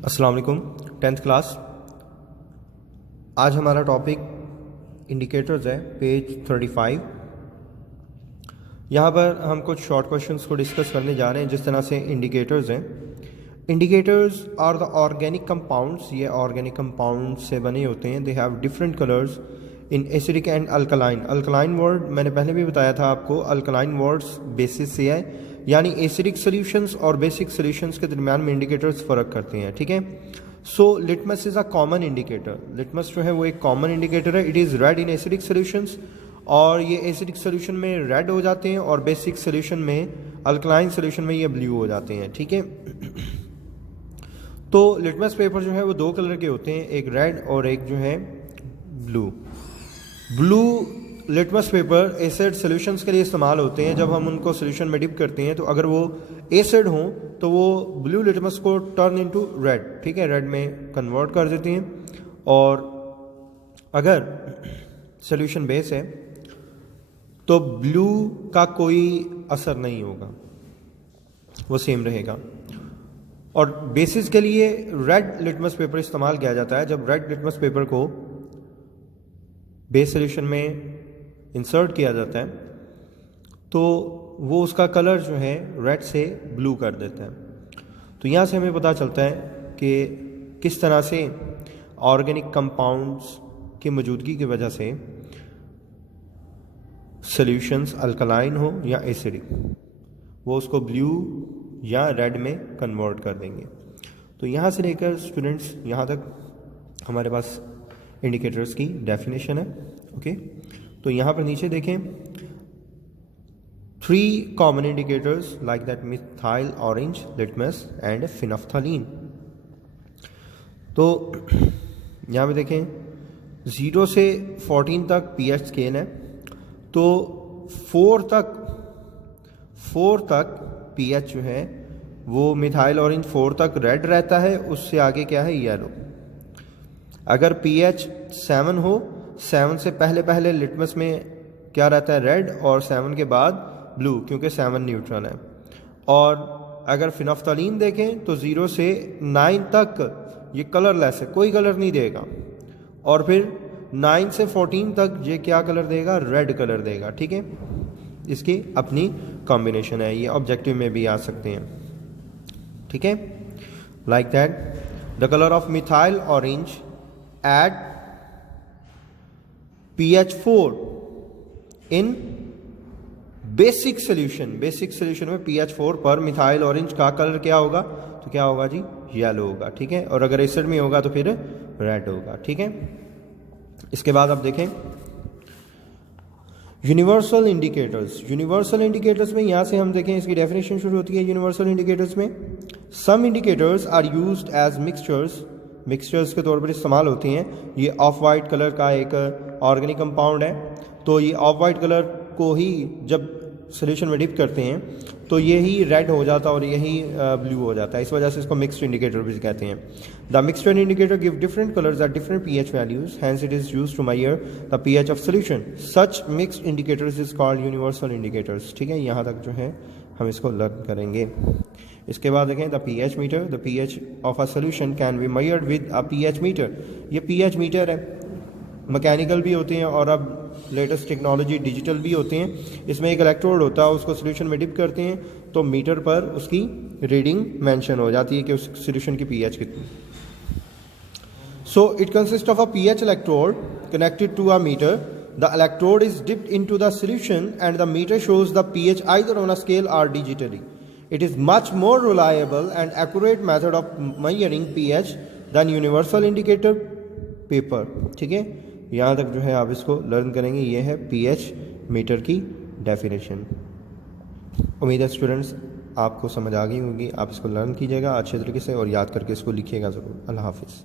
अस्सलाम वालेकुम। 10th class. आज हमारा टॉपिक इंडिकेटर्स है, पेज 35। यहाँ पर हम कुछ शॉर्ट क्वेश्चंस को डिस्कस करने जा रहे हैं। जिस तरह से इंडिकेटर्स हैं, indicators are the organic compounds. ये ऑर्गेनिक कंपाउंड से बने होते हैं। They have different colours in acidic and alkaline. Alkaline word मैंने पहले भी बताया था आपको, अल्कलाइन वर्ड्स बेसिस से है, यानी एसिडिक सॉल्यूशंस और बेसिक सॉल्यूशंस के दरमियान में इंडिकेटर्स फ़र्क करते हैं। ठीक है। So litmus is a common indicator. Litmus जो है वो एक कॉमन इंडिकेटर है। It is red in acidic solutions, और ये एसिडिक सॉल्यूशन में रेड हो जाते हैं और बेसिक सॉल्यूशन में, अल्कलाइन सॉल्यूशन में ये ब्लू हो जाते हैं। ठीक है। तो लिटमस पेपर जो है वो दो कलर के होते हैं, एक रेड और एक जो है blue. Blue litmus paper acid solutions के लिए इस्तेमाल होते हैं। जब हम उनको सॉल्यूशन में डिप करते हैं तो अगर वो एसिड हों तो वो ब्लू लिटमस को टर्न इनटू रेड, ठीक है, रेड में कन्वर्ट कर देती हैं। और अगर सॉल्यूशन बेस है तो ब्लू का कोई असर नहीं होगा, वो सेम रहेगा। और बेसिस के लिए रेड लिटमस पेपर इस्तेमाल किया जाता है। जब रेड लिटमस पेपर को बेस सॉल्यूशन में इंसर्ट किया जाता है तो वो उसका कलर जो है रेड से ब्लू कर देता है। तो यहाँ से हमें पता चलता है कि किस तरह से ऑर्गेनिक कंपाउंड्स की मौजूदगी की वजह से सॉल्यूशंस अल्कलाइन हो या एसिडिक, वो उसको ब्लू या रेड में कन्वर्ट कर देंगे। तो यहाँ से लेकर स्टूडेंट्स यहाँ तक हमारे पास इंडिकेटर्स की डेफिनेशन है। ओके। तो यहाँ पर नीचे देखें, 3 common indicators like that methyl orange, litmus and phenolphthalein. तो यहाँ पे देखें 0 से 14 तक पीएच स्केल है। तो 4 तक पीएच जो है वो मिथाइल ऑरेंज 4 तक रेड रहता है, उससे आगे क्या है, येलो। अगर पीएच 7 हो, 7 से पहले लिटमस में क्या रहता है, रेड, और 7 के बाद ब्लू, क्योंकि 7 न्यूट्रल है। और अगर फिनोफ्थलीन देखें तो 0 से 9 तक ये कलरलेस है, कोई कलर नहीं देगा। और फिर 9 से 14 तक ये क्या कलर देगा, रेड कलर देगा। ठीक है। इसकी अपनी कॉम्बिनेशन है, ये ऑब्जेक्टिव में भी आ सकते हैं। ठीक है। Like that the colour of methyl orange at pH 4 in basic solution. Basic solution में pH 4 पर मिथाइल ऑरेंज का कलर क्या होगा, तो क्या होगा जी, येलो होगा। ठीक है। और अगर एसिड में होगा तो फिर रेड होगा। ठीक है। इसके बाद आप देखें यूनिवर्सल इंडिकेटर्स। यूनिवर्सल इंडिकेटर्स में यहां से हम देखें, इसकी डेफिनेशन शुरू होती है यूनिवर्सल इंडिकेटर्स में। Some indicators are used as mixtures के तौर पर इस्तेमाल होती हैं। ये ऑफ वाइट कलर का एक ऑर्गेनिक कंपाउंड है। तो ये ऑफ वाइट कलर को ही जब सॉल्यूशन में डिप करते हैं तो यही रेड हो जाता है और यही ब्लू हो जाता है। इस वजह से इसको मिक्स्ड इंडिकेटर भी कहते हैं। The mixed indicator give different colours at different pH values, hence it is used to measure the pH of solution. Such mixed indicators is called universal indicators. ठीक है। यहाँ तक जो है हम इसको लर्न करेंगे। इसके बाद देखें the pH meter. The pH of a solution can be measured with a pH meter. ये पीएच मीटर है, मैकेनिकल भी होते हैं और अब लेटेस्ट टेक्नोलॉजी डिजिटल भी होते हैं। इसमें एक इलेक्ट्रोड होता है, उसको सॉल्यूशन में डिप करते हैं तो मीटर पर उसकी रीडिंग मेंशन हो जाती है कि उस सॉल्यूशन की पीएच कितनी। So it consist of a pH electrode connected to a meter. The electrode is dipped into the solution and the meter shows the pH either on a scale or digitally. It is much more reliable and accurate method of measuring pH than universal indicator paper. ठीक है। यहाँ तक जो है आप इसको learn करेंगे। ये है pH मीटर की डेफिनेशन। उम्मीद है स्टूडेंट्स आपको समझ आ गई होगी। आप इसको लर्न कीजिएगा अच्छे तरीके से और याद करके इसको लिखिएगा ज़रूर। अल्लाह हाफिज़।